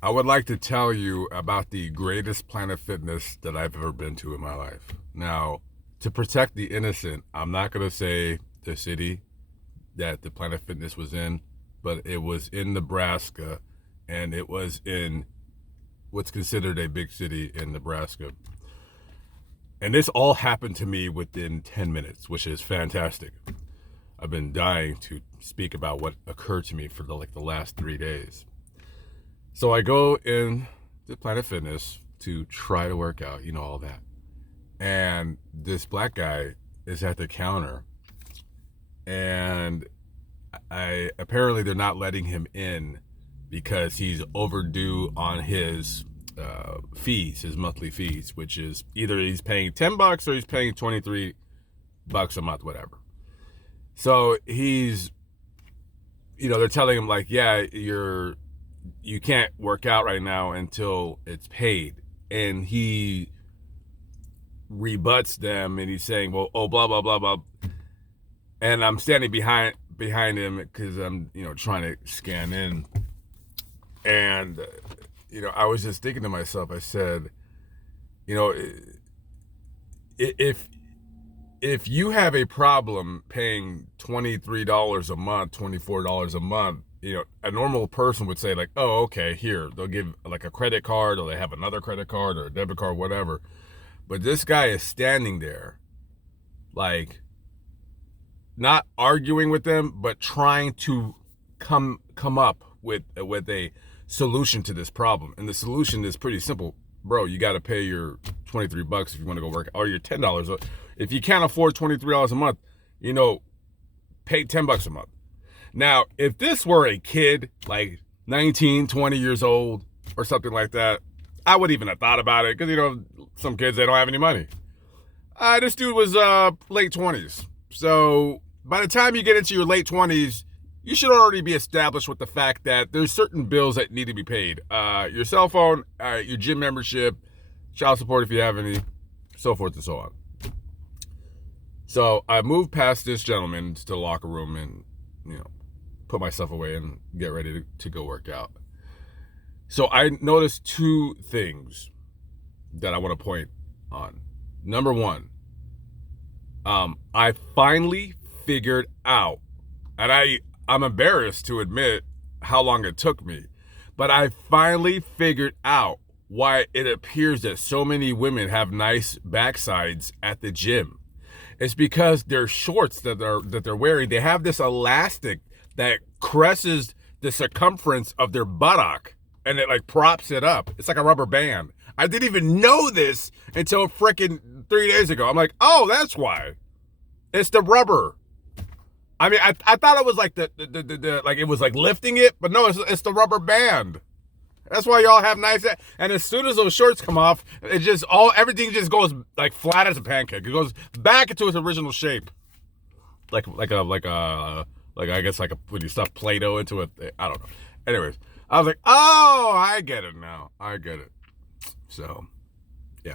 I would like to tell you about the greatest Planet Fitness that I've ever been to in my life. Now, to protect the innocent, I'm not going to say the city that the Planet Fitness was in, but it was in Nebraska, and it was in what's considered a big city in Nebraska. And this all happened to me within 10 minutes, which is fantastic. I've been dying to speak about what occurred to me for the last 3 days. So I go in to Planet Fitness to try to work out, all that. And this black guy is at the counter, and I apparently they're not letting him in because he's overdue on his fees, his monthly fees, which is either he's paying $10 or he's paying $23 a month, whatever. So he's, they're telling him like, yeah, you can't work out right now until it's paid. And he rebuts them and he's saying, well, oh, blah, blah, blah, blah. And I'm standing behind him because I'm, trying to scan in. And, I was just thinking to myself, I said, if you have a problem paying $23 a month, $24 a month, a normal person would say like, oh, okay, here, they'll give like a credit card or they have another credit card or a debit card, whatever. But this guy is standing there like not arguing with them, but trying to come up with a solution to this problem. And the solution is pretty simple. Bro, you got to pay your $23 if you want to go work, or your $10. If you can't afford $23 a month, pay $10 a month. Now, if this were a kid, like 19, 20 years old or something like that, I would even have thought about it because, some kids, they don't have any money. This dude was late 20s. So by the time you get into your late 20s, you should already be established with the fact that there's certain bills that need to be paid. Your cell phone, your gym membership, child support if you have any, so forth and so on. So I moved past this gentleman to the locker room and, put myself away and get ready to go work out. So I noticed two things that I want to point on. Number one, I finally figured out, and I'm embarrassed to admit how long it took me, but I finally figured out why it appears that so many women have nice backsides at the gym. It's because their shorts that they're wearing, they have this elastic that cresses the circumference of their buttock and it like props it up. It's like a rubber band. I didn't even know this until freaking 3 days ago. I'm like, oh, that's why. It's the rubber. I mean, I thought it was like the like it was like lifting it, but no, it's the rubber band. That's why y'all have nice. And as soon as those shorts come off, everything just goes like flat as a pancake. It goes back into its original shape, like I guess like when you stuff Play-Doh into it. I don't know. Anyways, I was like, oh, I get it now. I get it. So, yeah,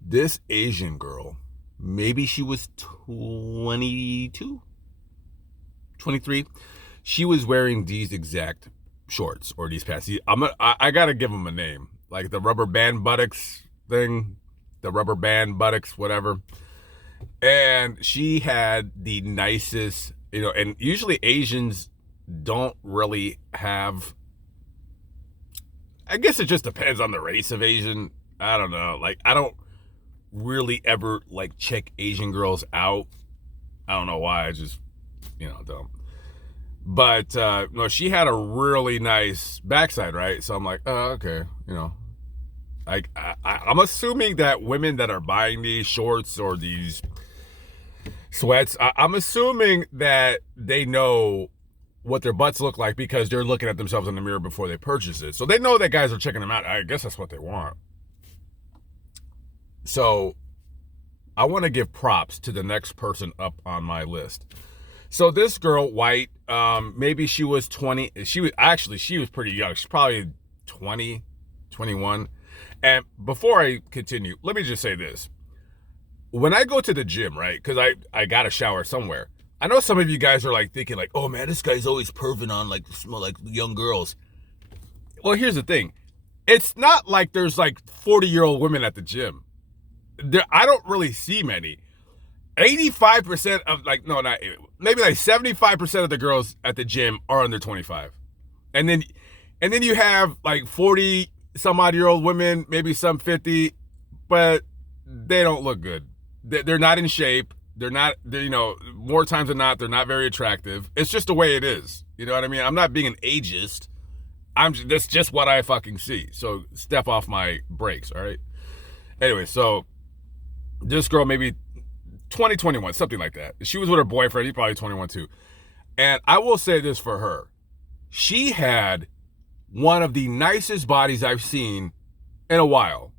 this Asian girl, maybe she was 22, 23. She was wearing these exact shorts or these pants. I gotta give them a name, like the rubber band buttocks thing, the rubber band buttocks, whatever. And she had the nicest, and usually Asians don't really have, I guess it just depends on the race of Asian. I don't know. Like, I don't really ever like check Asian girls out. I don't know why. I just, don't. But no, she had a really nice backside, right? So I'm like, oh, okay, like I'm assuming that women that are buying these shorts or these sweats, I'm assuming that they know what their butts look like because they're looking at themselves in the mirror before they purchase it. So they know that guys are checking them out. I guess that's what they want. So I want to give props to the next person up on my list. So this girl, white, maybe she was 20. She was pretty young. She's probably 20, 21. And before I continue, let me just say this. When I go to the gym, right, because I got to shower somewhere. I know some of you guys are like thinking like, oh man, this guy's always perving on like young girls. Well, here's the thing. It's not like there's like 40-year-old women at the gym. I don't really see many. 85% of like, no, not maybe like 75% of the girls at the gym are under 25. And then you have like 40 some odd year old women, maybe some 50, but they don't look good. They're not in shape. More times than not, they're not very attractive. It's just the way it is. You know what I mean? I'm not being an ageist. That's just what I fucking see. So step off my brakes, all right? Anyway, so this girl, maybe 20, 21, something like that. She was with her boyfriend. He probably 21 too. And I will say this for her. She had one of the nicest bodies I've seen in a while.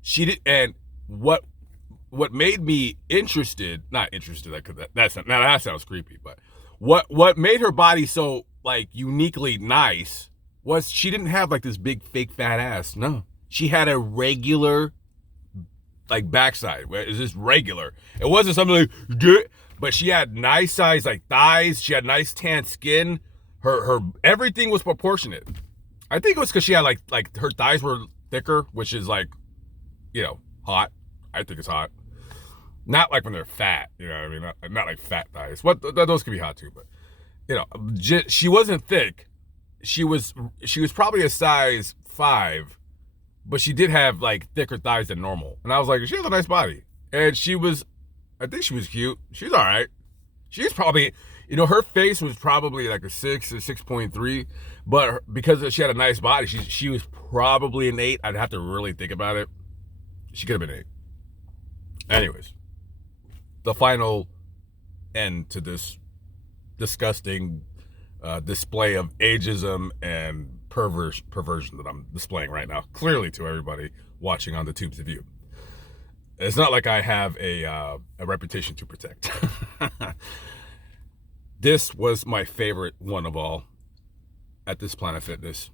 She did, and what made me interested, not interested, that sounds creepy, but what made her body so like uniquely nice was she didn't have like this big fake fat ass. No. She had a regular like backside. It's just regular. It wasn't something like, but she had nice size like thighs. She had nice tan skin. Her everything was proportionate. I think it was because she had like her thighs were thicker, which is like, hot. I think it's hot. Not like when they're fat, you know what I mean? Not like fat thighs. Those can be hot too, but she wasn't thick. She was probably a size 5, but she did have like thicker thighs than normal. And I was like, she has a nice body. And I think she was cute. She's all right. She's probably, her face was probably like a 6 or 6.3, but because she had a nice body, she was probably an 8. I'd have to really think about it. She could have been 8. Anyways, the final end to this disgusting display of ageism and perversion that I'm displaying right now, clearly to everybody watching on the Tubes of View. It's not like I have a reputation to protect. This was my favorite one of all at this Planet Fitness.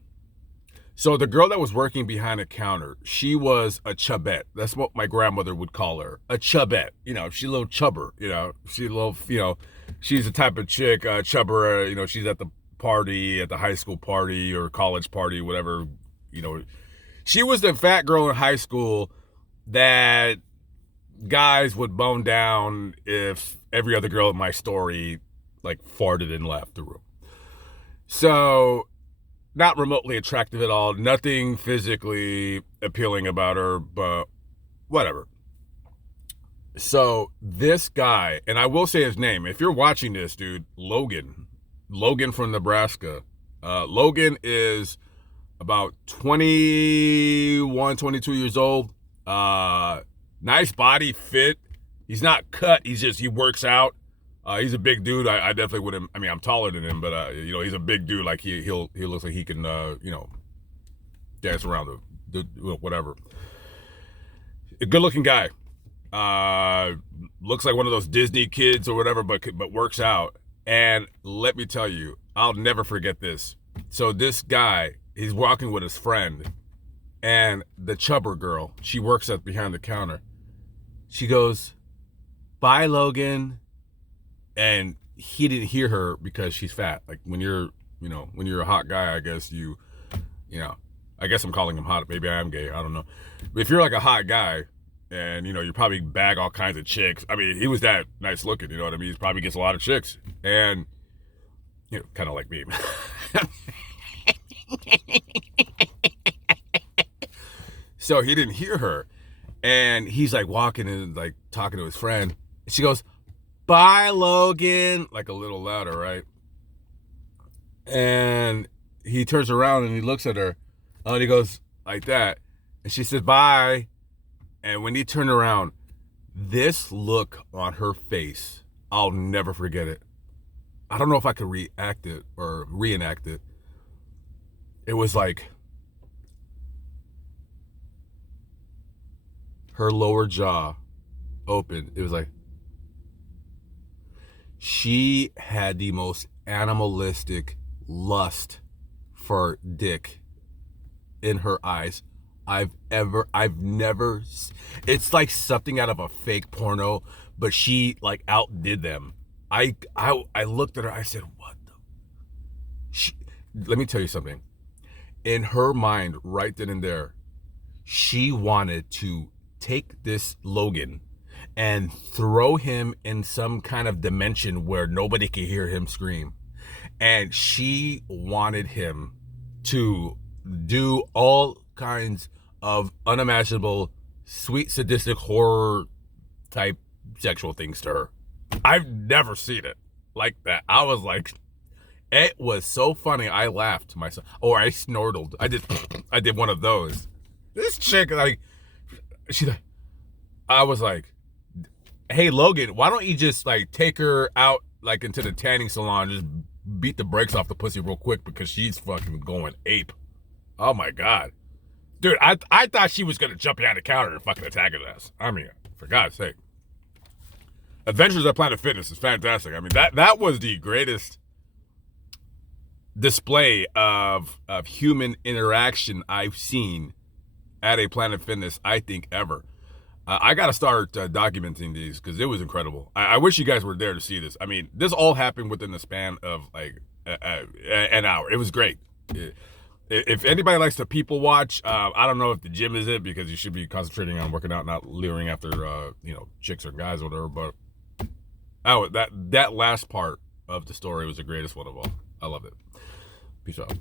So the girl that was working behind the counter, she was a chubette. That's what my grandmother would call her, a chubette. She's a little chubber. She's the type of chick, chubber. She's at the party, at the high school party or college party, whatever. She was the fat girl in high school that guys would bone down if every other girl in my story like farted and left the room. So not remotely attractive at all. Nothing physically appealing about her, but whatever. So this guy, and I will say his name. If you're watching this, dude, Logan from Nebraska. Logan is about 21, 22 years old. Nice body, fit. He's not cut. He works out. He's a big dude. I definitely wouldn't. I mean, I'm taller than him, but he's a big dude. Like he looks like he can, dance around the whatever. A good-looking guy. Looks like one of those Disney kids or whatever, but works out. And let me tell you, I'll never forget this. So this guy, he's walking with his friend, and the chubber girl, she works up behind the counter. She goes, "Bye, Logan." And he didn't hear her because she's fat. Like when you're a hot guy, I guess I guess I'm calling him hot. Maybe I am gay. I don't know. But if you're like a hot guy and, you probably bag all kinds of chicks. I mean, he was that nice looking, you know what I mean? He probably gets a lot of chicks. And, kind of like me. So he didn't hear her. And he's like walking and like talking to his friend. She goes, "Bye, Logan," like a little louder, right? And he turns around and he looks at her, and he goes like that. And she said, "Bye." And when he turned around, this look on her face, I'll never forget it. I don't know if I could reenact it. It was like her lower jaw opened. It was like, she had the most animalistic lust for dick in her eyes I've never, it's like something out of a fake porno, but she like outdid them. I looked at her, I said, what the, let me tell you something. In her mind, right then and there, she wanted to take this Logan and throw him in some kind of dimension where nobody could hear him scream. And she wanted him to do all kinds of unimaginable, sweet, sadistic, horror type sexual things to her. I've never seen it like that. I was like, it was so funny. I laughed to myself, or I snortled. I did one of those. This chick, like, I was like, hey Logan, why don't you just like take her out like into the tanning salon, just beat the brakes off the pussy real quick because she's fucking going ape. Oh my god, dude, I thought she was gonna jump behind the counter and fucking attack his ass. I mean, for God's sake. Adventures at Planet Fitness is fantastic. I mean, that was the greatest display of human interaction I've seen at a Planet Fitness, I think, ever. I got to start documenting these because it was incredible. I wish you guys were there to see this. I mean, this all happened within the span of like an hour. It was great. If anybody likes to people watch, I don't know if the gym is it because you should be concentrating on working out, not luring after chicks or guys or whatever. But that last part of the story was the greatest one of all. I love it. Peace out.